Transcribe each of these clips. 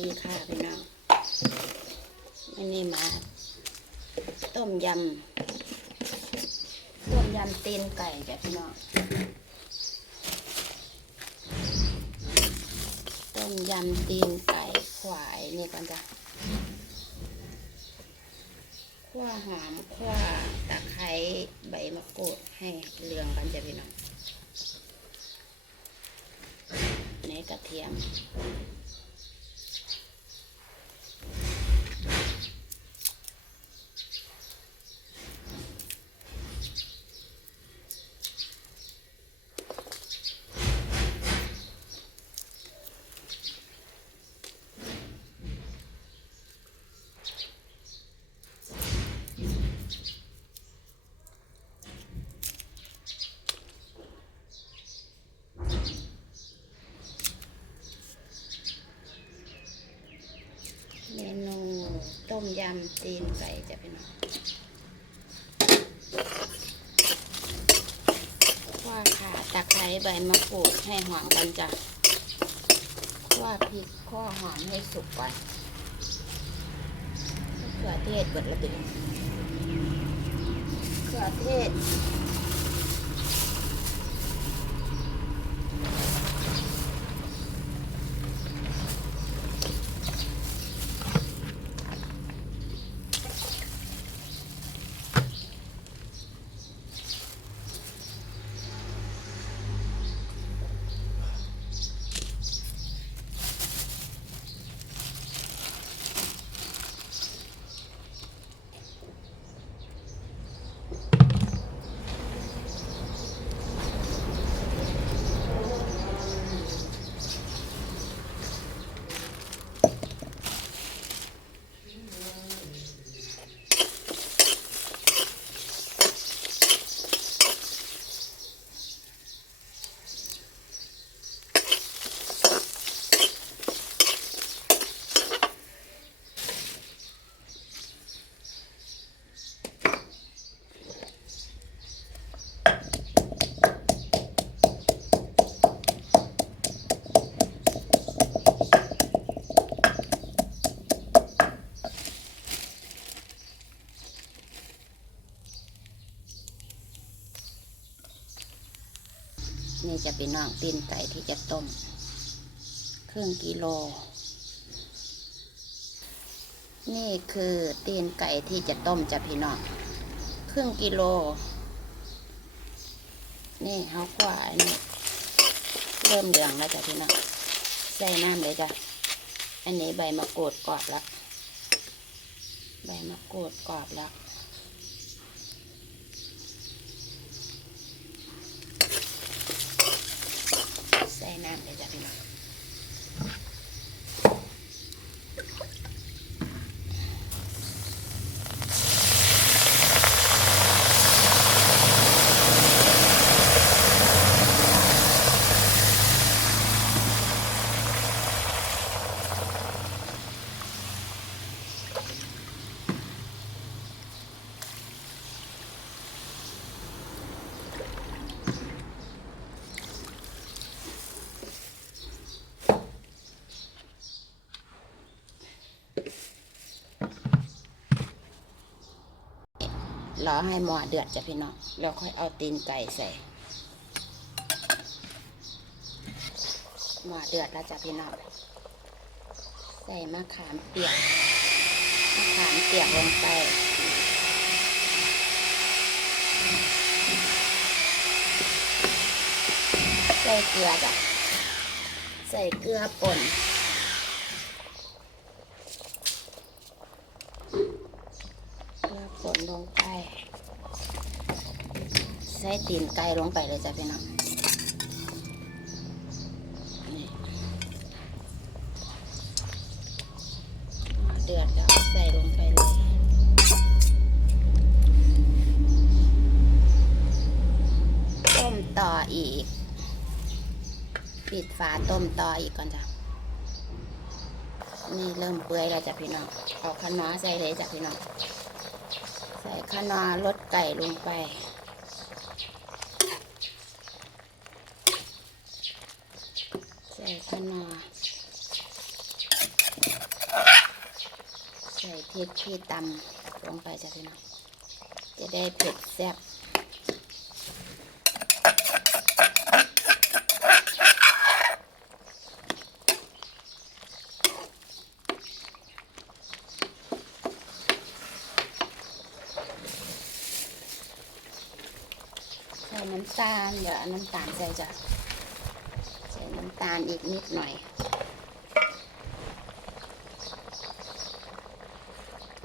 ดีค่ะพี่น้องวันนี้มา ต้มยำ ต้มยำตีนไก่จ้ะพี่น้อง ต้มยำตีนไก่ควายนี่ก่อนจ้ะขั่วหอมขั่วตะไคร้ใบมะกรูดให้เหลืองกันจ้ะพี่น้องในกระเทียม เมนูต้ม ยำตีนไก่จะเป็นว่าขาตะไคร้ใบมะกรูดให้หอมกันจ้ะว่าพริกข้อหอมให้สุกก่อนมะเขือเทศเบิดระเบิดมะเขือเทศ นี่จะเป็นน่องตีนไก่ที่จะต้มครึ่งกิโล นี่คือตีนไก่ที่จะต้มจะพี่น้องครึ่งกิโล นี่เขากว่านนี้เริ่มเหลืองแล้วจ้ะพี่น้องใส่น้ำเลยจ้ะอันนี้ใบมะกรูดกรอบแล้วใบมะกรูดกรอบแล้ว ใส่น้ำเลยจ้ะพี่น้อง รอให้หม้อเดือดจ้ะพี่น้องแล้วค่อยเอาตีนไก่ใส่หม้อเดือดแล้วจ้ะพี่น้องใส่มะขามเปียกมะขามเปียกลงไปใส่เกลือจ้ะใส่เกลือป่น เกลือป่นลงไป ใส่ ตีนไก่ลงไปเลยจ้ะพี่น้องเดือดแล้วใส่ลงไปเลยต้มต่ออีก ปิดฝาต้มต่ออีกก่อนจ้ะนี่เริ่มเปื่อยแล้วจ้ะพี่น้องเอาขนอใส่เลยจ้ะพี่น้องใส่ขนอลดไก่ลงไป ใส่ขนอพริกที่ตำลงไปจ้ะพี่น้องจะได้เผ็ดแซ่บใส่น้ำตาลเดี๋ยวเอาน้ำตาลใส่จ้ะ ตาลอีกนิดหน่อย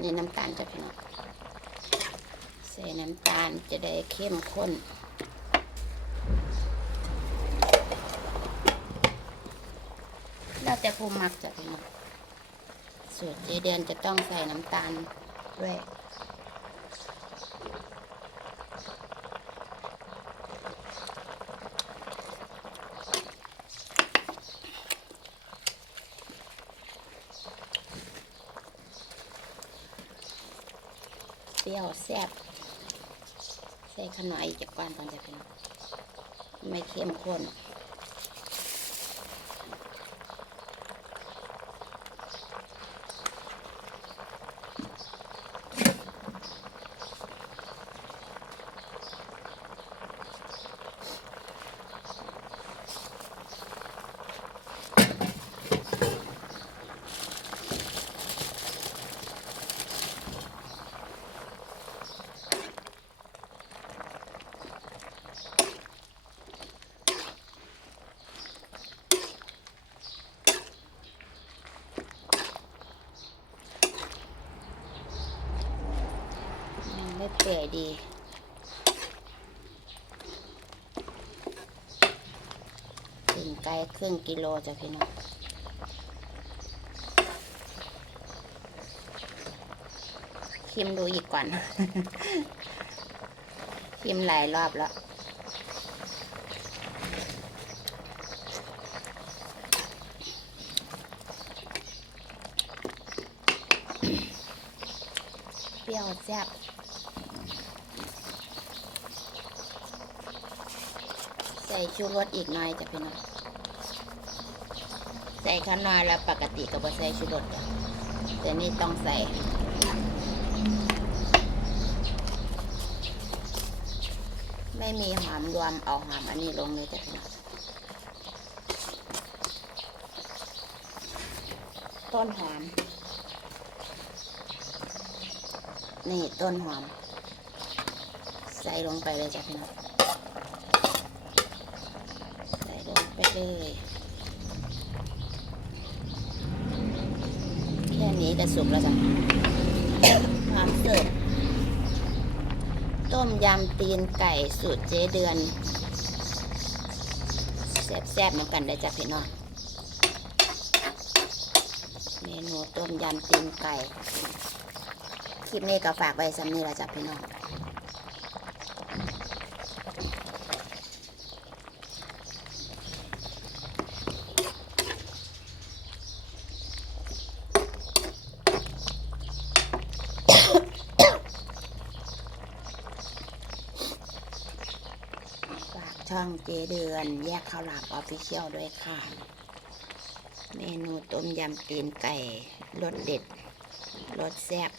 นี่น้ำตาลจะพี่น้องใส่น้ำตาลจะได้เข้มข้นแล้วแต่ผู้มักจะพี่น้องสูตรเจเดือนจะต้องใส่น้ำตาลด้วย ปรี้ยวแซ่บใส่ขนอยจากก้อนตอนจะเป็นไม่เข้มข้นไม่เปื่อยดี ถึงไกลครึ่งกิโลจ้ะพี่น้องชิมดูอีกก่อนชิมหลายรอบแล้วเปรี้ยวแซ่บ ใส่ชูรสอีกหน่อยจะพี่น้องใส่ข้าวน้อยแล้วปกติก็บ่ใส่ชูรสจ้ะแต่นี่ต้องใส่ไม่มีหอมรวมเอาหอมอันนี้ลงเลยจ้ะพี่น้องต้นหอม นี่ต้นหอม ใส่ลงไปเลยจ้ะพี่น้องใส่ลงไปเลย แค่นี้ก็สุกแล้วจ้ะพร้อมเสิร์ฟต้มยำตีนไก่สูตรเจ๊เดือนแซ่บๆเหมือนกันเลยจ้ะพี่น้องเมนูต้มยำตีนไก่ คลิปนี้ก็ฝากไว้สำนี้ละจ้ะพี่น้อง ฝาก ช่องเจเดือน แยกข้าวหลามออฟฟิเชียลด้วยค่ะ เมนูต้มยำตีนไก่รสเด็ดรสแซ่บ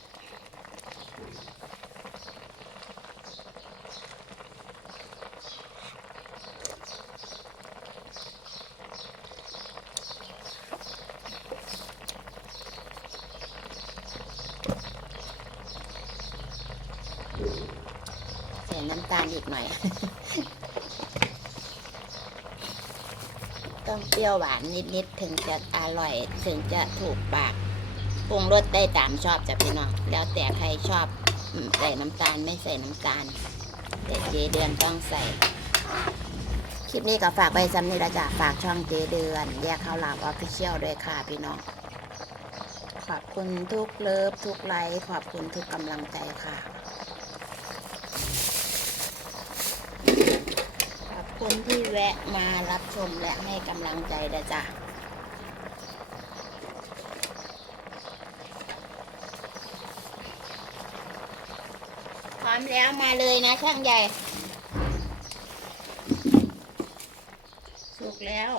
ใส่น้ำตาลอีกหน่อย ต้องเปรี้ยวหวานนิดๆถึงจะอร่อยถึงจะถูกปากปรุงรสได้ตามชอบจ้ะพี่น้องแล้วแต่ใครชอบใส่น้ำตาลไม่ใส่น้ำตาล แต่เจเดือนต้องใส่คลิปนี้ก็ฝากไปซ้ำนี่ละจ้ะฝากช่องเจเดือน แยกข้าวหลามออฟฟิเชียลด้วยค่ะพี่น้อง ขอบคุณทุกเลิฟทุกไลค์ขอบคุณทุกกำลังใจค่ะ ขอบ คนที่แวะมารับชมและให้กำลังใจนะจ๊ะพร้อมแล้วมาเลยนะช่างใหญ่ สุกแล้ว